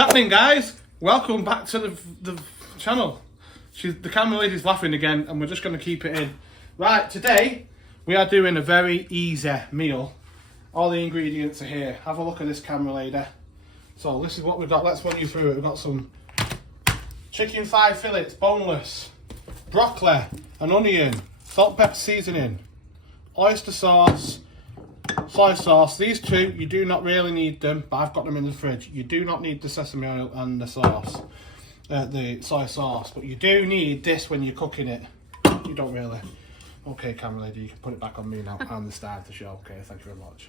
happening, guys? Welcome back to the channel. The camera lady's laughing again, and we're just going to keep it in. Right, today we are doing a very easy meal. All the ingredients are here. Have a look at this, camera lady. So this is what we've got. Let's run you through it. We've got some chicken thigh fillets, boneless, broccoli, an onion, salt, pepper seasoning, oyster sauce, soy sauce. These two, you do not really need them, but I've got them in the fridge. You do not need the sesame oil and the sauce, the soy sauce, but you do need this when you're cooking it. You don't really. Okay, camera lady, you can put it back on me now. I'm the star of the show. Okay, thank you very much.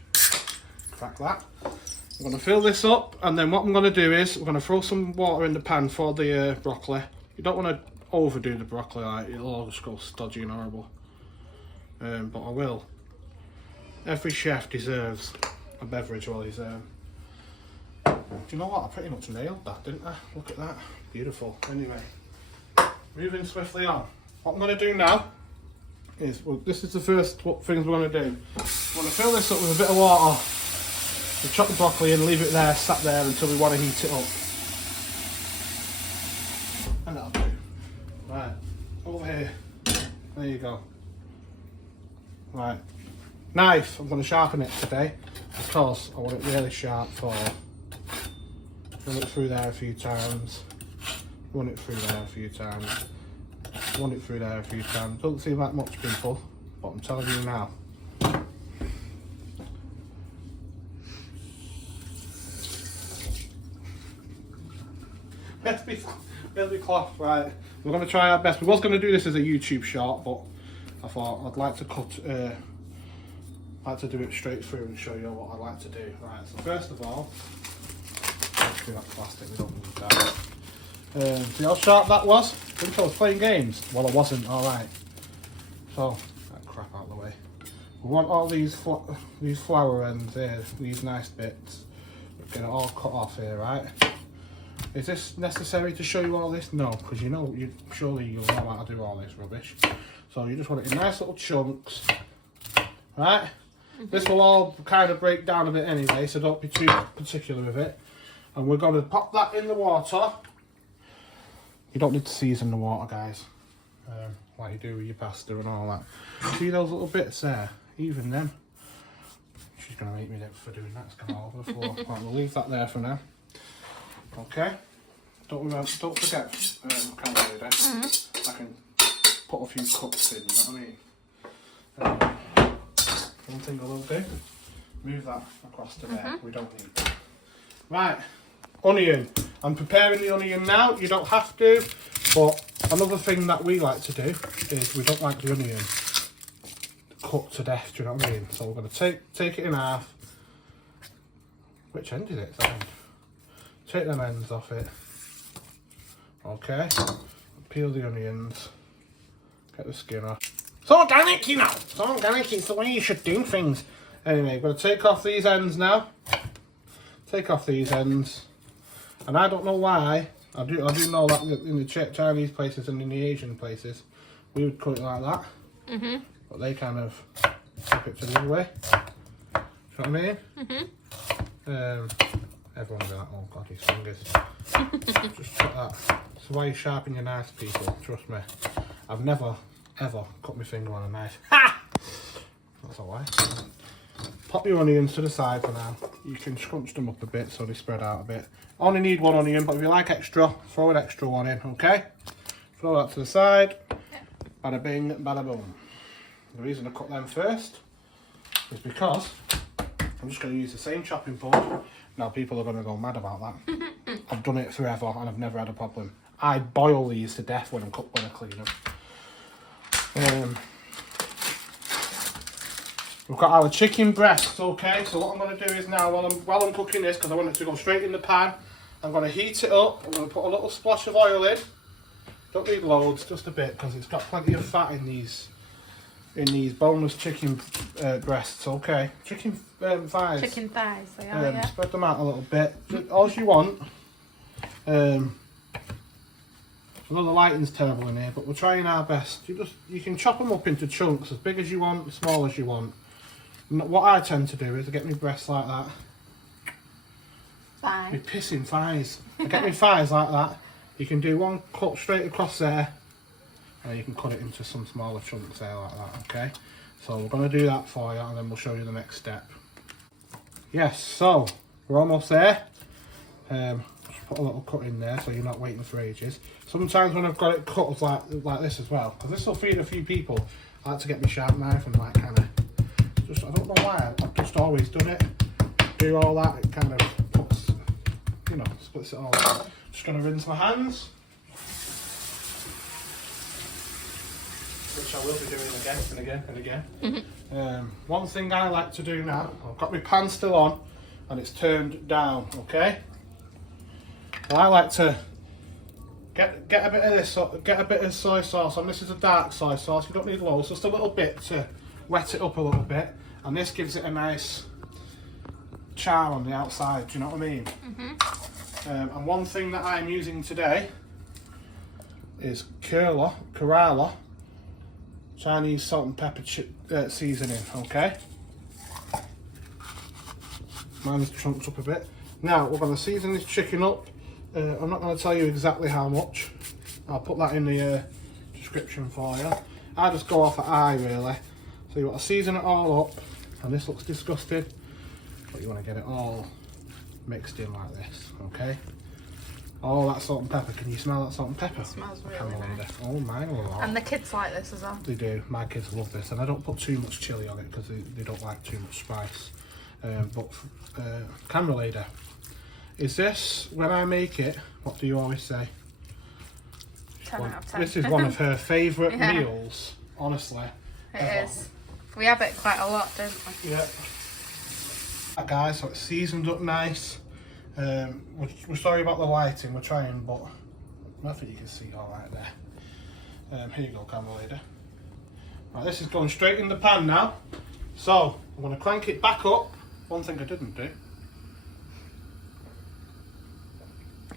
Crack that. I'm going to fill this up, and then what I'm going to do is we're going to throw some water in the pan for the broccoli. You don't want to overdo the broccoli, like it'll all just go stodgy and horrible. But I will. Every chef deserves a beverage while he's do you know what? I pretty much nailed that, didn't I? Look at that. Beautiful. Anyway, moving swiftly on. What I'm going to do now is, well, this is the first things we're going to do. I'm going to fill this up with a bit of water. We'll chop the broccoli and leave it there, sat there until we want to heat it up. And that'll do. Right, over here. There you go. Right. Knife, I'm going to sharpen it today because I want it really sharp for run it through there a few times, run it through there a few times, run it through there a few times. Doesn't seem like much, people, but I'm telling you now. Better be cloth, right. We're going to try our best. We was going to do this as a YouTube short, but I thought I'd like to like to do it straight through and show you what I like to do. Right, so first of all, let's do that plastic, we don't need that. See how sharp that was? I think I was playing games. Well, I wasn't, alright. So, that crap out of the way. We want all these flower ends here, these nice bits. We're going to all cut off here, right? Is this necessary to show you all this? No, because surely you'll know how to do all this rubbish. So you just want it in nice little chunks, right? This will all kind of break down a bit anyway, so don't be too particular with it. And we're going to pop that in the water. You don't need to season the water, guys, like you do with your pasta and all that. See those little bits there? Even them. She's going to make me for doing that. It's going all over the floor. Right, we'll leave that there for now. Okay. Don't forget, I can put a few cups in, you know what I mean? One thing I will do, move that across to there. We don't need that. Right, onion. I'm preparing the onion now. You don't have to, but another thing that we like to do is we don't like the onion cooked to death, do you know what I mean? So we're going to take it in half. Which end is it? Take them ends off it. Okay, peel the onions, get the skin off. It's organic, you know. It's organic. It's the way you should do things. Anyway, I'm going to take off these ends now. Take off these ends. And I don't know why. I do know that in the Chinese places and in the Asian places, we would cut it like that. But they kind of flip it to the other way. You know what I mean? Everyone will be like, oh god, his fingers. Just cut that. That's why you sharpen your knives, people. Trust me. I've never ever cut my finger on a knife. Ha! That's alright. Pop your onions to the side for now. You can scrunch them up a bit so they spread out a bit. Only need one onion, but if you like extra, throw an extra one in, okay? Throw that to the side. Bada bing, bada boom. The reason I cut them first is because I'm just going to use the same chopping board. Now people are going to go mad about that. I've done it forever and I've never had a problem. I boil these to death when I clean them. We've got our chicken breasts, okay? So what I'm going to do is now, while I'm cooking this, because I want it to go straight in the pan, I'm going to heat it up. I'm going to put a little splash of oil in. Don't need loads, just a bit, because it's got plenty of fat in these boneless chicken breasts, okay? Chicken thighs. Chicken thighs, they are, yeah. Spread them out a little bit. All you want. I know the lighting's terrible in here, but we're trying our best. You can chop them up into chunks, as big as you want, as small as you want. And what I tend to do is I get my breasts like that. Fine. My pissing thighs. I get my thighs like that. You can do one cut straight across there, and you can cut it into some smaller chunks there like that, okay? So we're going to do that for you, and then we'll show you the next step. Yes, so we're almost there. Just put a little cut in there so you're not waiting for ages. Sometimes when I've got it cut like this as well, because this will feed a few people, I like to get my sharp knife and like kind of, just, I don't know why, I've just always done it. Do all that, it kind of puts, you know, splits it all up. Just going to rinse my hands, which I will be doing again and again and again. One thing I like to do now, I've got my pan still on and it's turned down, okay? Well, I like to get a bit of this, get a bit of soy sauce on. This is a dark soy sauce, you don't need loads, just a little bit to wet it up a little bit, and this gives it a nice char on the outside, do you know what I mean? And one thing that I'm using today is Kerala Chinese salt and pepper seasoning, okay? Mine's chunked up a bit. Now we're going to season this chicken up. I'm not going to tell you exactly how much. I'll put that in the description for you. I just go off an eye really. So you want to season it all up, and this looks disgusting, but you want to get it all mixed in like this, okay? All that salt and pepper. Can you smell that salt and pepper? It smells really nice. Oh my lord. And the kids like this as well. They do. My kids love this, and I don't put too much chilli on it because they don't like too much spice. Camera lady, is this, when I make it, what do you always say? 10 out of 10. This is one of her favourite meals, honestly. It is. We have it quite a lot, don't we? Yeah. Guys, so it's seasoned up nice. We're sorry about the lighting, we're trying, but I think you can see all right there. Here you go, camera lady. Right, this is going straight in the pan now. So I'm going to crank it back up. One thing I didn't do.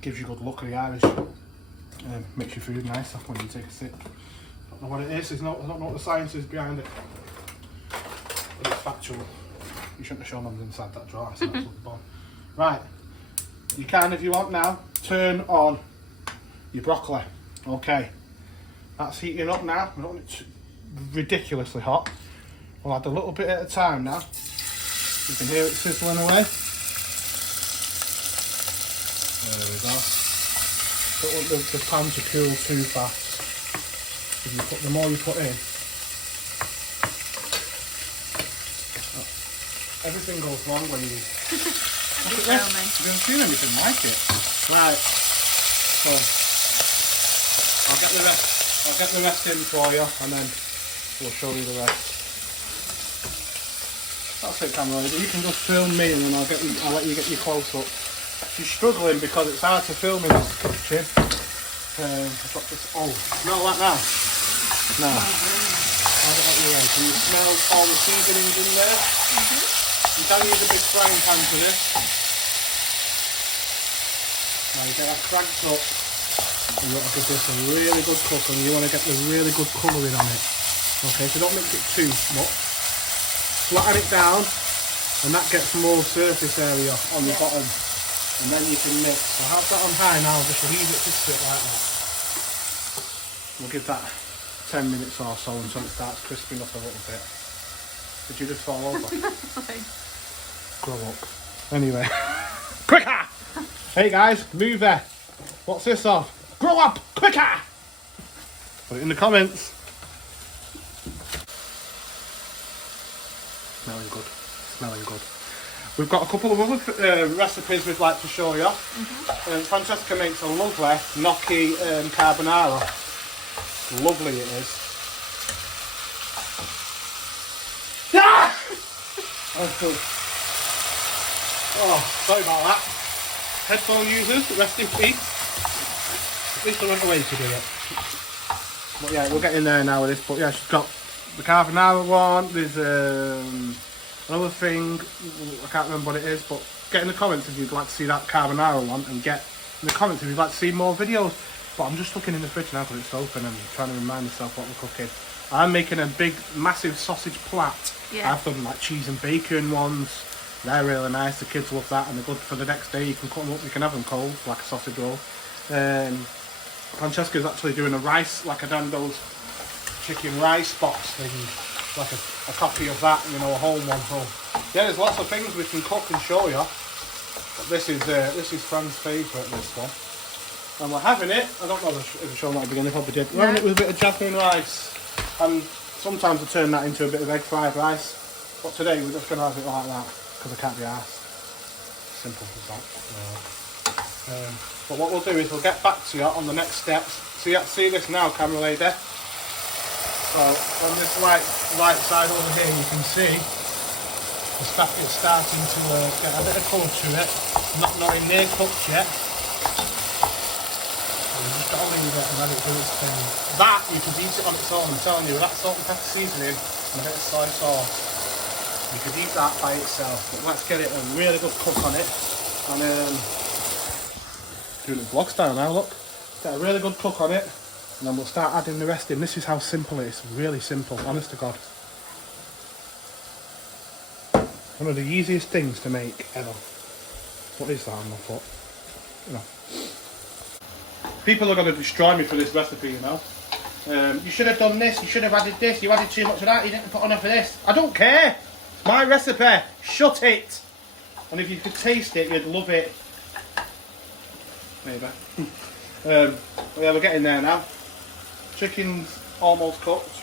Gives you a good look at the Irish. Makes your food nicer when you take a sip. Don't know what it is. I don't know what the science is behind it. But it's factual. You shouldn't have shown them inside that jar. It's an absolute bomb. Right. You can, if you want now, turn on your broccoli. Okay. That's heating up now. We don't want it ridiculously hot. We'll add a little bit at a time now. You can hear it sizzling away. There we go. Don't want the pan to cool too fast. If you put, the more you put in, everything goes wrong when you... I've never seen anything like it. Right. So I'll get the rest in for you, and then we'll show you the rest. That's it, camera lady. You can just film me, and then I'll let you get your close up. She's struggling because it's hard to film in this kitchen. I've got this. Oh, smell that now. No. How's it like your head? Can you smell all the seasonings in there? You can use a big frying pan for this. Now you get that cranked up, and you want to give this a really good cook, and you want to get the really good colouring on it. Okay, so don't mix it too much. Flatten it down, and that gets more surface area on the bottom, and then you can mix. So have that on high now, just leave it to sit like that. We'll give that 10 minutes or so until it starts crisping up a little bit. Did you just fall over? Grow up. Anyway. Quicker! Hey guys, move there. What's this of? Grow up! Quicker! Put it in the comments. Smelling good. Smelling good. We've got a couple of other recipes we'd like to show you. Francesca makes a lovely gnocchi carbonara. Lovely it is. Ah! Oh, sorry about that. Headphone users, rest in peace. At least I went away to do it. But yeah, we'll get in there now with this. But yeah, she's got the carbonara one. There's another thing, I can't remember what it is, but get in the comments if you'd like to see that carbonara one, and get in the comments if you'd like to see more videos. But I'm just looking in the fridge now because it's open and trying to remind myself what we're cooking. I'm making a big, massive sausage plat. Yeah. I've done like cheese and bacon ones. They're really nice, the kids love that, and they're good for the next day. You can cut them up, you can have them cold, like a sausage roll. Francesca's actually doing a rice, like a Nando's chicken rice box thing, like a copy of that, you know, a home one. So yeah, there's lots of things we can cook and show you. But this is Fran's favourite, this one. And we're having it, I don't know if I showed that at the beginning, probably did. We're having it with a bit of jasmine rice. And sometimes I turn that into a bit of egg fried rice. But today we're just going to have it like that, because I can't be arsed. Simple as that. But what we'll do is we'll get back to you on the next steps. See this now, camera lady. So on this right side over here, you can see the stuff is starting to get a bit of colour to it. Not in near cooked yet. So you just got to leave it and let it do its thing. That you can eat it on its own. I'm telling you, with that salt and pepper seasoning and a bit of soy sauce, you could eat that by itself. But let's get it a really good cook on it. And doing it vlog style now, look. Get a really good cook on it, and then we'll start adding the rest in. This is how simple it is, really simple, honest to God. One of the easiest things to make ever. What is that on my foot? You know. People are going to destroy me for this recipe, you know. You should have done this, you should have added this, you added too much of that, you didn't put enough of this. I don't care! It's my recipe! Shut it! And if you could taste it, you'd love it. Maybe. But yeah, we're getting there now. Chicken's almost cooked,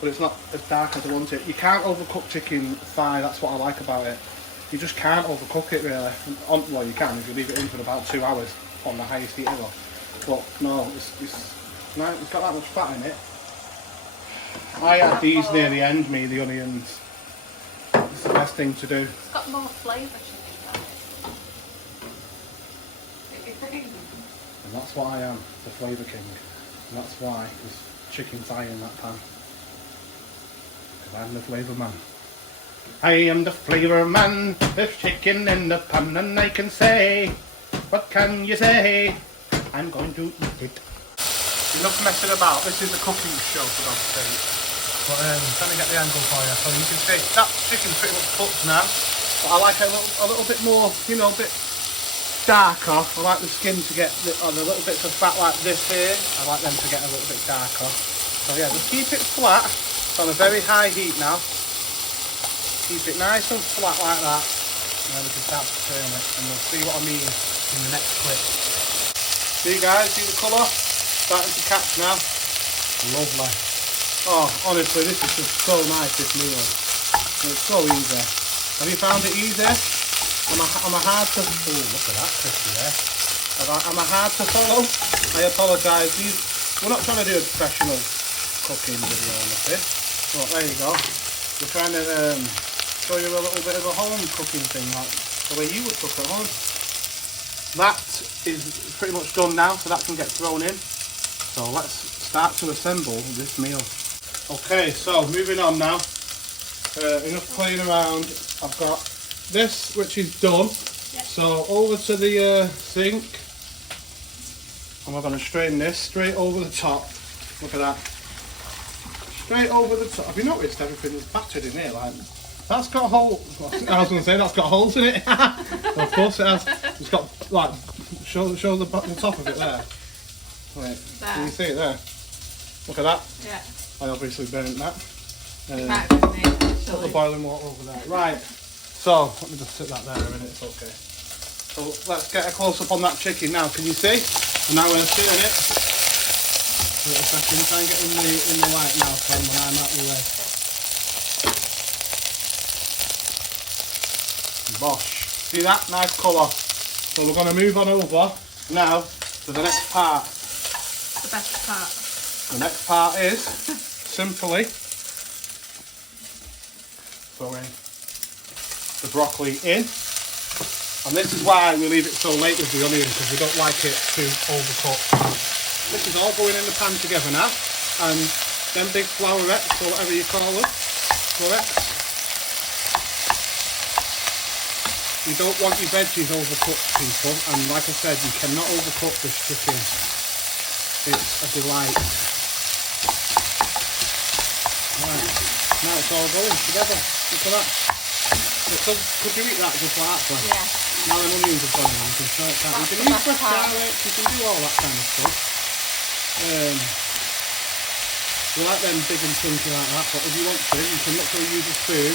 but it's not as dark as I want it. You can't overcook chicken thigh, that's what I like about it. You just can't overcook it really. Well, you can if you leave it in for about 2 hours on the highest heat ever. But no, it's got that much fat in it. I add these near the end, the onions. It's the best thing to do. It's got more flavour to it. And that's what I am, the flavour king. And that's why there's chicken thigh in that pan. Because I'm the flavour man. I am the flavour man, there's chicken in the pan, and I can say, what can you say? I'm going to eat it. Enough messing about, this is a cooking show for God's sake. But trying to get the angle for you, so you can see that chicken's pretty much cooked now. But I like it a little bit more, you know, a bit darker. I like the skin to get on the little bits of fat like this here. I like them to get a little bit darker. So yeah, just keep it flat. It's on a very high heat now. Keep it nice and flat like that. And then we can start to turn it. And we'll see what I mean in the next clip. See guys, see the colour? Starting to catch now. Lovely. Oh, honestly, this is just so nice, this meal. It's so easy. Have you found it easy? Am I hard to... Oh, look at that crispy there. Am I hard to follow? I apologise. We're not trying to do a professional cooking video on this. But there you go. We're trying to show you a little bit of a home cooking thing, like the way you would cook at home. That is pretty much done now, so that can get thrown in. So let's start to assemble this meal. Okay, so moving on now. Enough playing around. I've got this, which is done. Yep. So over to the sink, and we're going to strain this straight over the top. Look at that. Straight over the top. Have you noticed everything is battered in here? Like, that's got holes. I was going to say that's got holes in it. Well, of course it has. It's got like show the top of it there. Right. There. Can you see it there? Look at that. Yeah. I obviously burnt that. Put the boiling water over there. Right. So let me just sit that there a minute. It's okay. So let's get a close up on that chicken now. Can you see? And now we're going to turn it. Wait a second. Try and get in the light now, Tom, when I'm out the way. Bosh. See that? Nice colour. So we're going to move on over now to the next part. The best part. The next part is simply throwing the broccoli in. And this is why we leave it so late with the onion, because we don't like it to overcook. This is all going in the pan together now. And them big flowerets, or whatever you call them, florets. You don't want your veggies overcooked, people. And like I said, you cannot overcook this chicken. It's a delight. Right, now it's all going together. Look at that. Could you eat that just like that, Claire? Yeah. Now the onions have gone in, you can try it out. You That's can the use best fresh part. garlic, you can do all that kind of stuff. We like them big and chunky like that, but if you want to, you can literally use a spoon.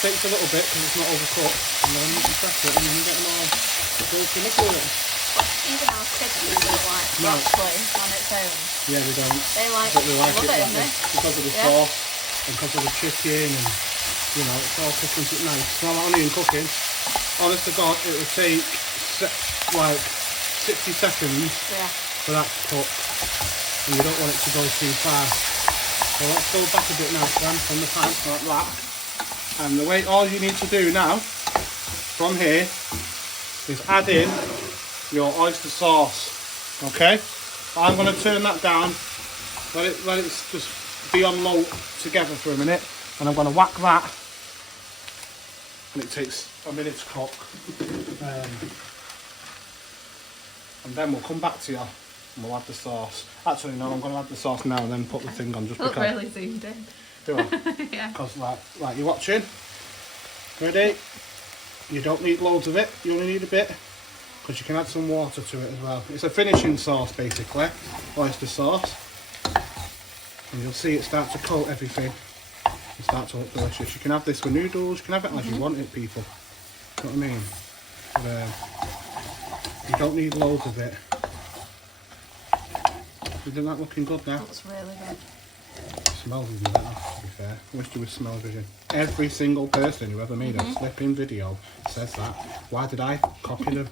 Takes a little bit because it's not overcooked, and then you can press it and you can get them all broken up with it. Even our kids do don't like No. broccoli on its own. Yeah, we don't. They like, But we like love it it, like don't they? this because of the Yeah. sauce and because of the chicken and you know it's all cooking so nice. Smell that onion cooking. Honest to God, it will take like 60 seconds Yeah. for that to cook, and you don't want it to go too fast. So let's go back a bit now, Sam, from the pan like that. And the way all you need to do now from here is add in your oyster sauce. Okay, I'm going to turn that down. Let it just be on low together for a minute, and I'm going to whack that. And it takes a minute to cook. And then we'll come back to you and we'll add the sauce. Actually, no, I'm going to add the sauce now and then put the thing on just Look because. really zoomed in. Do I? Yeah. Because like you're watching. Ready? You don't need loads of it. You only need a bit. Because you can add some water to it as well. It's a finishing sauce basically. Oyster sauce. And you'll see it start to coat everything. And start to look delicious. You can have this with noodles. You can have it as you want it, people. You know what I mean? But, you don't need loads of it. Isn't that looking good now? Looks really good. Smells even better, to be fair. I wish there was smell-o-vision. Every single person who ever made a flipping video says that. Why did I copy them?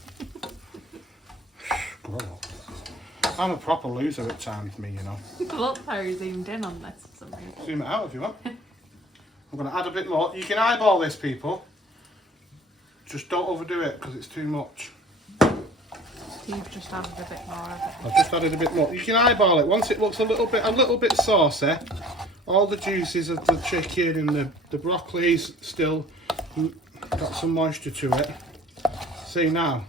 Grow up. I'm a proper loser at times, me, you know. Look how zoomed in on this for some reason. Zoom it out if you want. I'm going to add a bit more. You can eyeball this, people. Just don't overdo it because it's too much. You've just added a bit more of it. I've just added a bit more. You can eyeball it. Once it looks a little bit saucy, all the juices of the chicken and the broccoli's still got some moisture to it. See now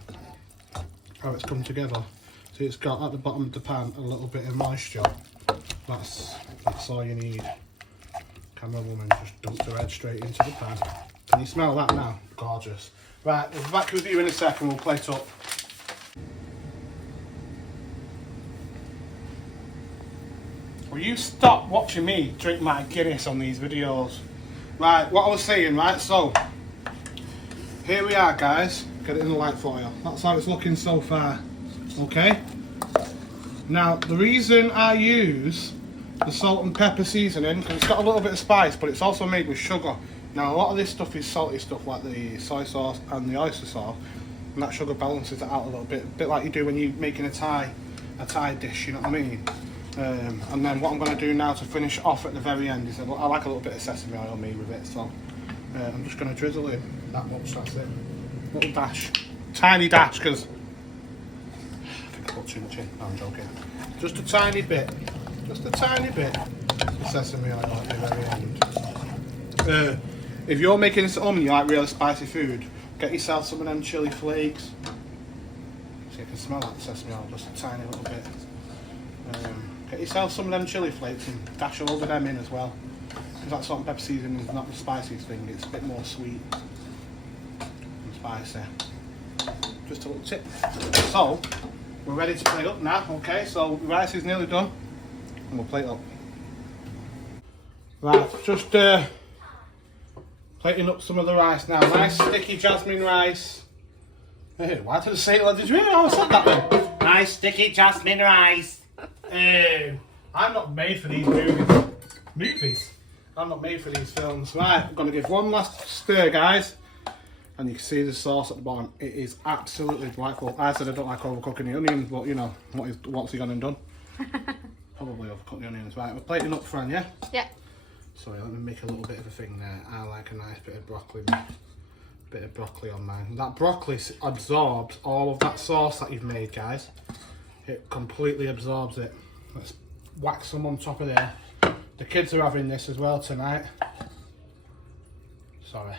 how it's come together. See, it's got at the bottom of the pan a little bit of moisture. That's all you need. Camera woman just dumped her head straight into the pan. Can you smell that now? Gorgeous. Right, we'll be back with you in a second. We'll plate up. Will you stop watching me drink my Guinness on these videos? Right, what I was saying, right, so here we are, guys. Get it in the light for you. That's how it's looking so far. Okay? Now, the reason I use the salt and pepper seasoning, because it's got a little bit of spice, but it's also made with sugar. Now, a lot of this stuff is salty stuff, like the soy sauce and the oyster sauce, and that sugar balances it out a little bit. A bit like you do when you're making a Thai dish, you know what I mean? And then what I'm going to do now to finish off at the very end is I like a little bit of sesame oil me with it, so I'm just going to drizzle in that much, that's it. Little dash, tiny dash, because I think I put too much in. No, I'm joking. Just a tiny bit of sesame oil at the very end. If you're making this at home and you like really spicy food, get yourself some of them chili flakes. So you can smell that sesame oil just a tiny little bit. Get yourself some of them chili flakes and dash over them in as well. Because that salt and pepper seasoning is not the spiciest thing, it's a bit more sweet and spicy. Just a little tip. So, we're ready to plate up now, okay? So, the rice is nearly done and we'll plate up. Right, just plating up some of the rice now. Nice sticky jasmine rice. Hey, why did I say it like, did you hear how I said that then? Nice sticky jasmine rice. I'm not made for these movies. I'm not made for these films. Right, I'm going to give one last stir, guys. And you can see the sauce at the bottom. It is absolutely delightful. I said I don't like overcooking the onions, but you know, what's he gone and done? Probably overcook the onions. Right, we're plating up, Fran, yeah? Yeah. Sorry, let me make a little bit of a thing there. I like a nice bit of broccoli. Bit of broccoli on mine. That broccoli absorbs all of that sauce that you've made, guys. It completely absorbs it. Let's whack some on top of there. The kids are having this as well tonight. Sorry.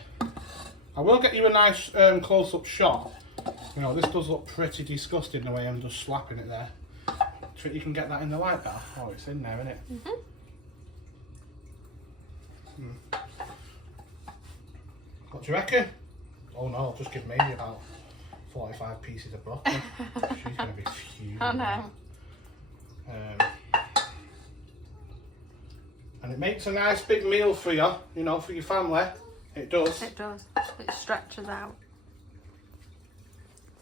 I will get you a nice close-up shot. You know, this does look pretty disgusting the way I'm just slapping it there. Do you think you can get that in the light bar? Oh, it's in there, isn't it? What do you reckon? Oh no, just give Maisie about 45 pieces of broccoli. She's going to be huge. I know. And it makes a nice big meal for you, you know, for your family. It does. It does. It stretches out.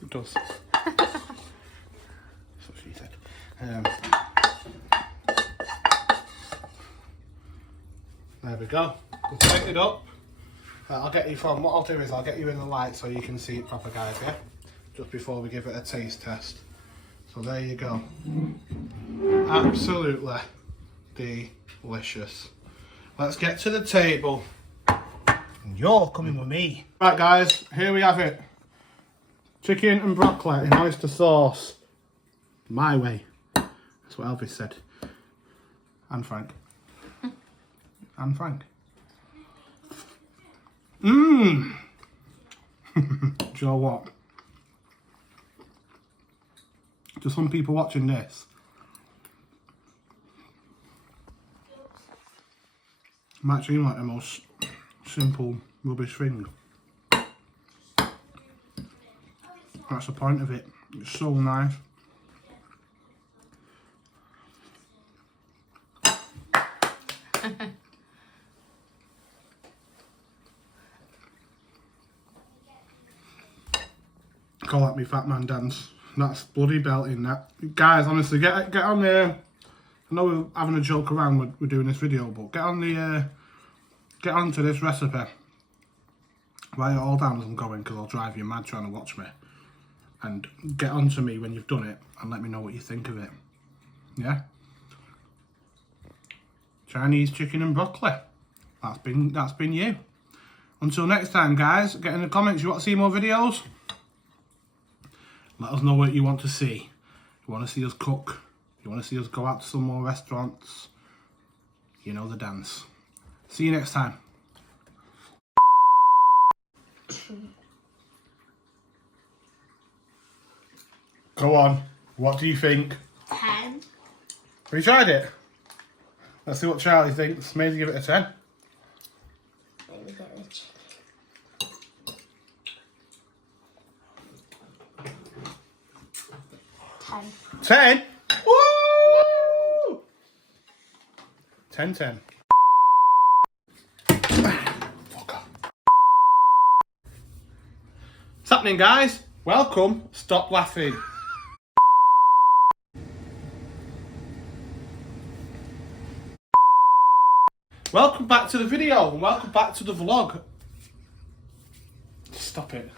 It does. That's what she said. There we go. We've picked it up. I'll get you from, what I'll do is I'll get you in the light so you can see it proper, guys, yeah? Just before we give it a taste test. So there you go. Absolutely delicious. Let's get to the table. And you're coming with me. Right, guys, here we have it. Chicken and broccoli in oyster sauce. My way. That's what Elvis said. And Frank. And Frank. Mmm. Do you know what? To some people watching this, it might seem like the most simple rubbish thing. That's the point of it. It's so nice. Call that me fat man dance. That's bloody belting, that. Guys, honestly, get on there. I know we're having a joke around we're doing this video, but get onto this recipe. Write it all down as I'm going, because I'll drive you mad trying to watch me. And get onto me when you've done it and let me know what you think of it. Yeah? Chinese chicken and broccoli. That's been you. Until next time, guys, get in the comments. You want to see more videos? Let us know what you want to see. You want to see us cook? You want to see us go out to some more restaurants? You know the dance. See you next time. Go on. What do you think? 10. Have you tried it? Let's see what Charlie thinks. Maybe give it a 10. Maybe get the chicken. 10. 10? Woo! 10. Fuck off. What's happening, guys? Welcome. Stop laughing. Welcome back to the video and welcome back to the vlog. Stop it.